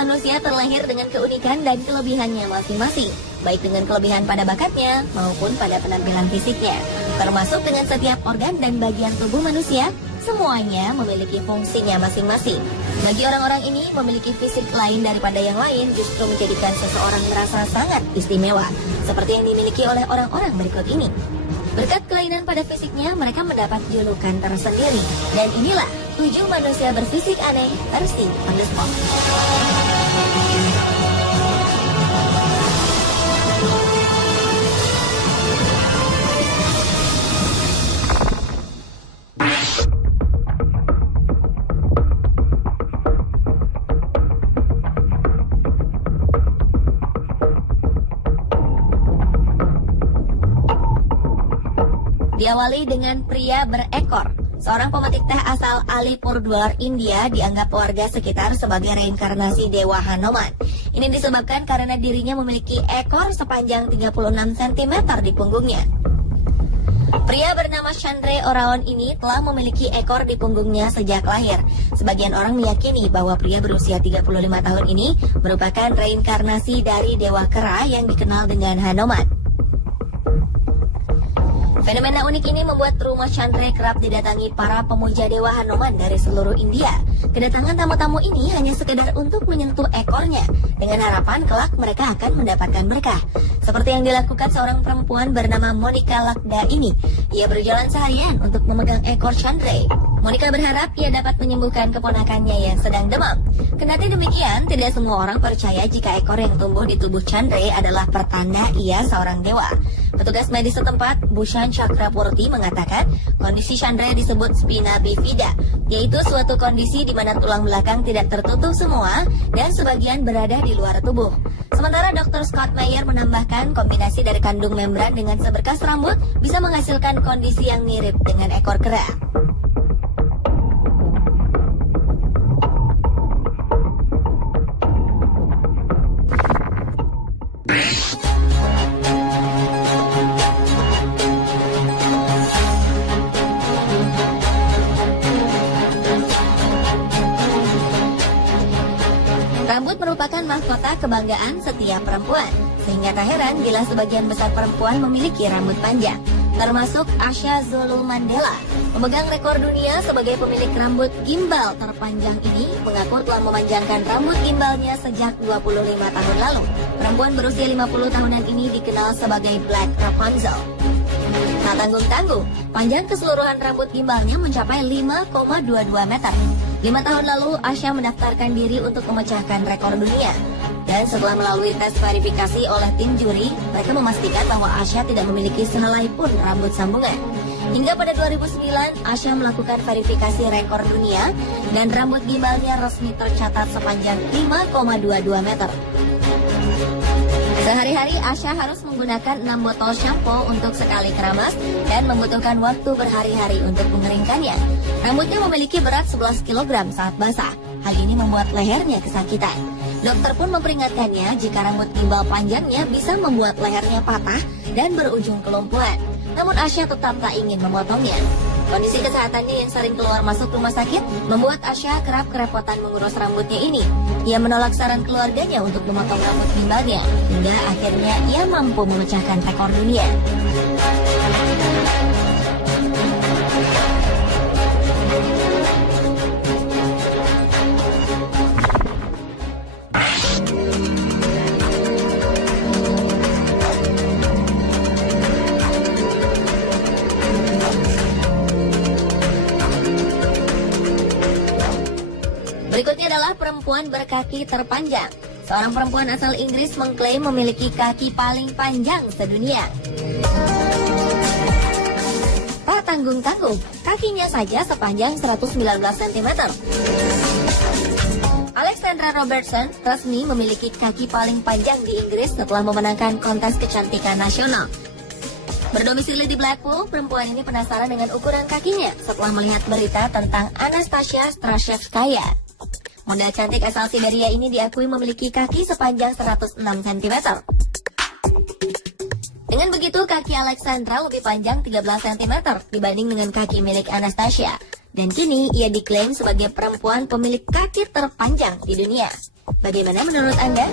manusia terlahir dengan keunikan dan kelebihannya masing-masing, baik dengan kelebihan pada bakatnya maupun pada penampilan fisiknya. Termasuk dengan setiap organ dan bagian tubuh manusia, semuanya memiliki fungsinya masing-masing. Bagi orang-orang ini, memiliki fisik lain daripada yang lain justru menjadikan seseorang merasa sangat istimewa, seperti yang dimiliki oleh orang-orang berikut ini. Berkat kelainan pada fisiknya, mereka mendapat julukan tersendiri. Dan inilah 7 manusia berfisik aneh versi On The Spot. Diawali dengan pria berekor. Seorang pemetik teh asal Alipurduar, India dianggap warga sekitar sebagai reinkarnasi Dewa Hanuman. Ini disebabkan karena dirinya memiliki ekor sepanjang 36 cm di punggungnya. Pria bernama Chandre Oraon ini telah memiliki ekor di punggungnya sejak lahir. Sebagian orang meyakini bahwa pria berusia 35 tahun ini merupakan reinkarnasi dari Dewa Kera yang dikenal dengan Hanuman. Fenomena unik ini membuat rumah Chandre kerap didatangi para pemuja Dewa Hanuman dari seluruh India. Kedatangan tamu-tamu ini hanya sekedar untuk menyentuh ekornya, dengan harapan kelak mereka akan mendapatkan berkah. Seperti yang dilakukan seorang perempuan bernama Monica Lakda ini. Ia berjalan seharian untuk memegang ekor Chandre. Monica berharap ia dapat menyembuhkan keponakannya yang sedang demam. Kendati demikian, tidak semua orang percaya jika ekor yang tumbuh di tubuh Chandre adalah pertanda ia seorang dewa. Petugas medis setempat, Bhushan Chakraborty, mengatakan kondisi Chandre disebut spina bifida, yaitu suatu kondisi di mana tulang belakang tidak tertutup semua dan sebagian berada di luar tubuh. Sementara Dr. Scott Mayer menambahkan kombinasi dari kandung membran dengan seberkas rambut bisa menghasilkan kondisi yang mirip dengan ekor kera. Rambut merupakan mahkota kebanggaan setiap perempuan, sehingga tak heran bila sebagian besar perempuan memiliki rambut panjang, termasuk Asha Zulu Mandela. Pemegang rekor dunia sebagai pemilik rambut gimbal terpanjang ini mengaku telah memanjangkan rambut gimbalnya sejak 25 tahun lalu. Perempuan berusia 50 tahunan ini dikenal sebagai Black Rapunzel. Tak tanggung-tanggung, panjang keseluruhan rambut gimbalnya mencapai 5,22 meter. 5 tahun lalu, Asha mendaftarkan diri untuk memecahkan rekor dunia. Dan setelah melalui tes verifikasi oleh tim juri, mereka memastikan bahwa Asha tidak memiliki sehelai pun rambut sambungan. Hingga pada 2009, Asha melakukan verifikasi rekor dunia dan rambut gimbalnya resmi tercatat sepanjang 5,22 meter. Sehari-hari Asha harus menggunakan 6 botol shampoo untuk sekali keramas dan membutuhkan waktu berhari-hari untuk mengeringkannya. Rambutnya memiliki berat 11 kg saat basah. Hal ini membuat lehernya kesakitan. Dokter pun memperingatkannya jika rambut gimbal panjangnya bisa membuat lehernya patah dan berujung kelumpuhan. Namun Asha tetap tak ingin memotongnya. Kondisi kesehatannya yang sering keluar masuk rumah sakit membuat Asha kerap kerepotan mengurus rambutnya ini. Ia menolak saran keluarganya untuk memotong rambut gimbalnya, hingga akhirnya ia mampu memecahkan rekor dunia. Berikutnya adalah perempuan berkaki terpanjang. Seorang perempuan asal Inggris mengklaim memiliki kaki paling panjang sedunia. Tak tanggung-tanggung, kakinya saja sepanjang 119 cm. Alexandra Robertson resmi memiliki kaki paling panjang di Inggris setelah memenangkan kontes kecantikan nasional. Berdomisili di Blackpool, perempuan ini penasaran dengan ukuran kakinya setelah melihat berita tentang Anastasia Strashevskaya. Model cantik asal Siberia ini diakui memiliki kaki sepanjang 106 cm. Dengan begitu, kaki Alexandra lebih panjang 13 cm dibanding dengan kaki milik Anastasia. Dan kini ia diklaim sebagai perempuan pemilik kaki terpanjang di dunia. Bagaimana menurut Anda?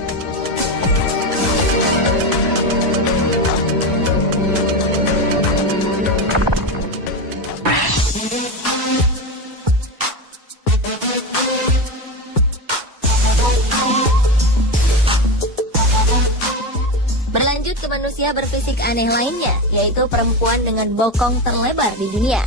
Berlanjut ke manusia berfisik aneh lainnya, yaitu perempuan dengan bokong terlebar di dunia.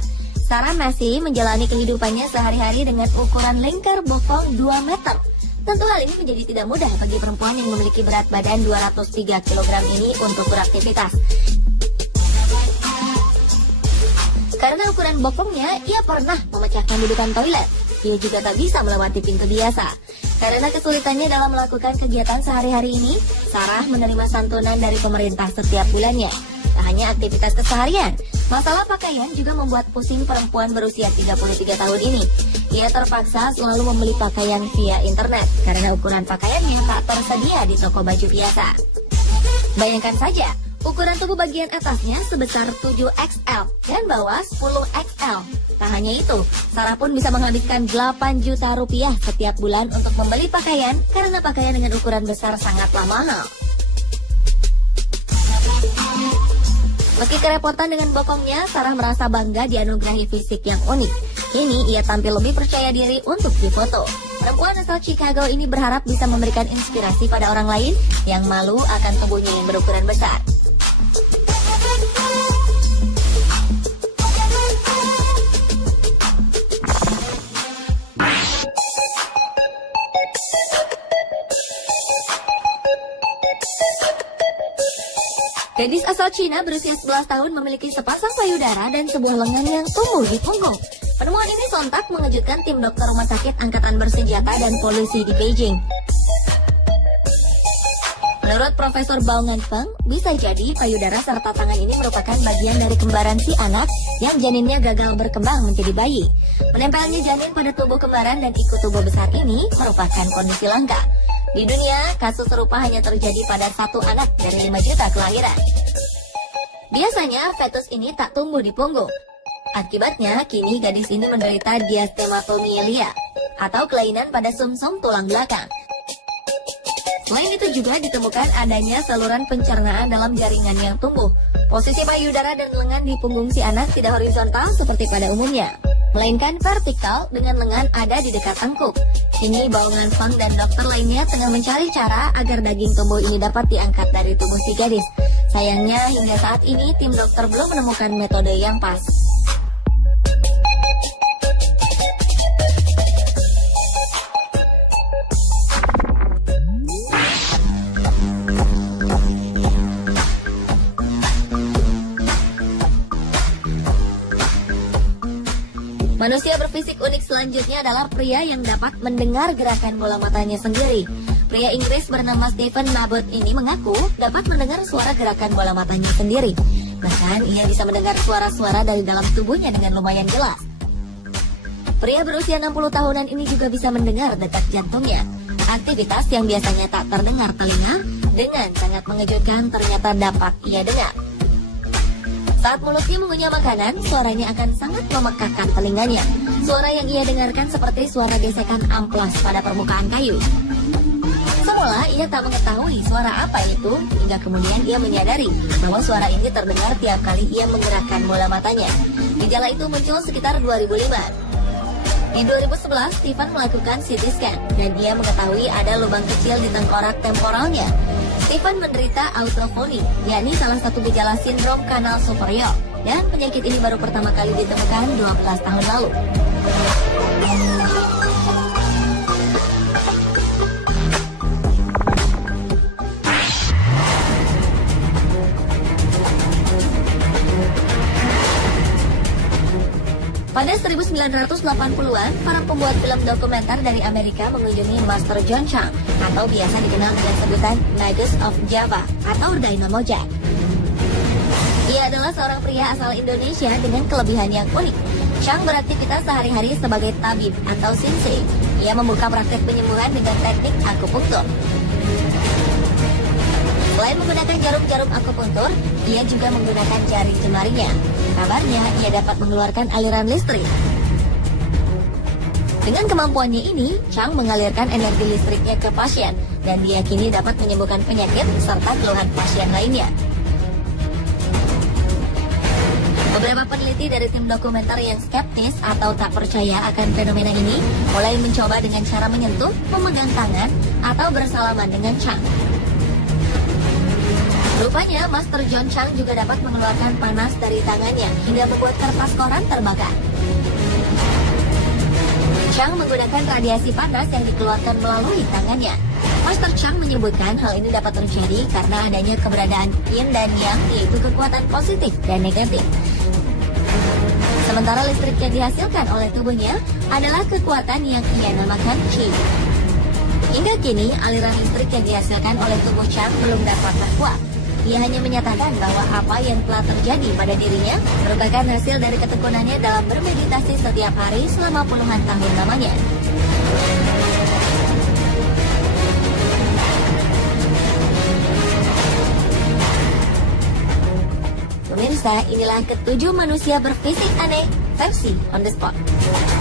Sarah masih menjalani kehidupannya sehari-hari dengan ukuran lingkar bokong 2 meter. Tentu hal ini menjadi tidak mudah bagi perempuan yang memiliki berat badan 203 kg ini untuk beraktivitas. Karena ukuran bokongnya, ia pernah memecahkan dudukan toilet. Ia juga tak bisa melewati pintu biasa. Karena kesulitannya dalam melakukan kegiatan sehari-hari ini, Sarah menerima santunan dari pemerintah setiap bulannya. Tak hanya aktivitas keseharian, masalah pakaian juga membuat pusing perempuan berusia 33 tahun ini. Ia terpaksa selalu membeli pakaian via internet karena ukuran pakaiannya tak tersedia di toko baju biasa. Bayangkan saja, ukuran tubuh bagian atasnya sebesar 7XL dan bawah 10XL. Tak hanya itu, Sarah pun bisa menghabiskan 8 juta rupiah setiap bulan untuk membeli pakaian karena pakaian dengan ukuran besar sangatlah mahal. Meski kerepotan dengan bokongnya, Sarah merasa bangga dianugerahi fisik yang unik. Kini ia tampil lebih percaya diri untuk difoto. Perempuan asal Chicago ini berharap bisa memberikan inspirasi pada orang lain yang malu akan tubuhnya yang berukuran besar. Gadis asal Cina berusia 11 tahun memiliki sepasang payudara dan sebuah lengan yang tumbuh di punggung. Penemuan ini sontak mengejutkan tim dokter rumah sakit angkatan bersenjata dan polisi di Beijing. Menurut Profesor Bao Nganfeng, bisa jadi payudara serta tangan ini merupakan bagian dari kembaran si anak yang janinnya gagal berkembang menjadi bayi. Menempelnya janin pada tubuh kembaran dan ikut tubuh besar ini merupakan kondisi langka. Di dunia, kasus serupa hanya terjadi pada 1 anak dari 5 juta kelahiran. Biasanya, fetus ini tak tumbuh di punggung. Akibatnya, kini gadis ini menderita diastematomyelia atau kelainan pada sumsum tulang belakang. Selain itu juga ditemukan adanya saluran pencernaan dalam jaringan yang tumbuh. Posisi payudara dan lengan di punggung si anak tidak horizontal seperti pada umumnya, melainkan vertikal dengan lengan ada di dekat tengkuk. Kini Bao Nganfeng dan dokter lainnya tengah mencari cara agar daging tumbuh ini dapat diangkat dari tubuh si gadis. Sayangnya hingga saat ini tim dokter belum menemukan metode yang pas. Manusia berfisik unik selanjutnya adalah pria yang dapat mendengar gerakan bola matanya sendiri. Pria Inggris bernama Stephen Mabot ini mengaku dapat mendengar suara gerakan bola matanya sendiri. Bahkan ia bisa mendengar suara-suara dari dalam tubuhnya dengan lumayan jelas. Pria berusia 60 tahunan ini juga bisa mendengar detak jantungnya. Aktivitas yang biasanya tak terdengar telinga, dengan sangat mengejutkan ternyata dapat ia dengar. Saat mulutnya mengunyah makanan, suaranya akan sangat memekakkan telinganya. Suara yang ia dengarkan seperti suara gesekan amplas pada permukaan kayu. Semula ia tak mengetahui suara apa itu, hingga kemudian ia menyadari bahwa suara ini terdengar tiap kali ia menggerakkan bola matanya. Gejala itu muncul sekitar 2005. Di 2011, Stephen melakukan CT scan dan ia mengetahui ada lubang kecil di tengkorak temporalnya. Stephen menderita autofoni, yakni salah satu gejala sindrom kanal superior, dan penyakit ini baru pertama kali ditemukan 12 tahun lalu. Pada 1980-an, para pembuat film dokumenter dari Amerika mengunjungi Master John Chang, atau biasa dikenal dengan sebutan Magus of Java atau Dynamo Jack. Ia adalah seorang pria asal Indonesia dengan kelebihan yang unik. Chang beraktivitas sehari-hari sebagai tabib atau sensei. Ia membuka praktek penyembuhan dengan teknik akupunktur. Selain menggunakan jarum-jarum akupunktur, ia juga menggunakan jari jemarinya. Kabarnya ia dapat mengeluarkan aliran listrik. Dengan kemampuannya ini, Chang mengalirkan energi listriknya ke pasien dan diyakini dapat menyembuhkan penyakit serta keluhan pasien lainnya. Beberapa peneliti dari tim dokumenter yang skeptis atau tak percaya akan fenomena ini mulai mencoba dengan cara menyentuh, memegang tangan, atau bersalaman dengan Chang. Rupanya, Master John Chang juga dapat mengeluarkan panas dari tangannya hingga membuat kertas koran terbakar. Chang menggunakan radiasi panas yang dikeluarkan melalui tangannya. Master Chang menyebutkan hal ini dapat terjadi karena adanya keberadaan yin dan yang, yaitu kekuatan positif dan negatif. Sementara listrik yang dihasilkan oleh tubuhnya adalah kekuatan yang ia namakan Qi. Hingga kini, aliran listrik yang dihasilkan oleh tubuh Chang belum dapat terkuat. Ia hanya menyatakan bahwa apa yang telah terjadi pada dirinya merupakan hasil dari ketekunannya dalam bermeditasi setiap hari selama puluhan tahun lamanya. Pemirsa, inilah ketujuh manusia berfisik aneh versi On The Spot.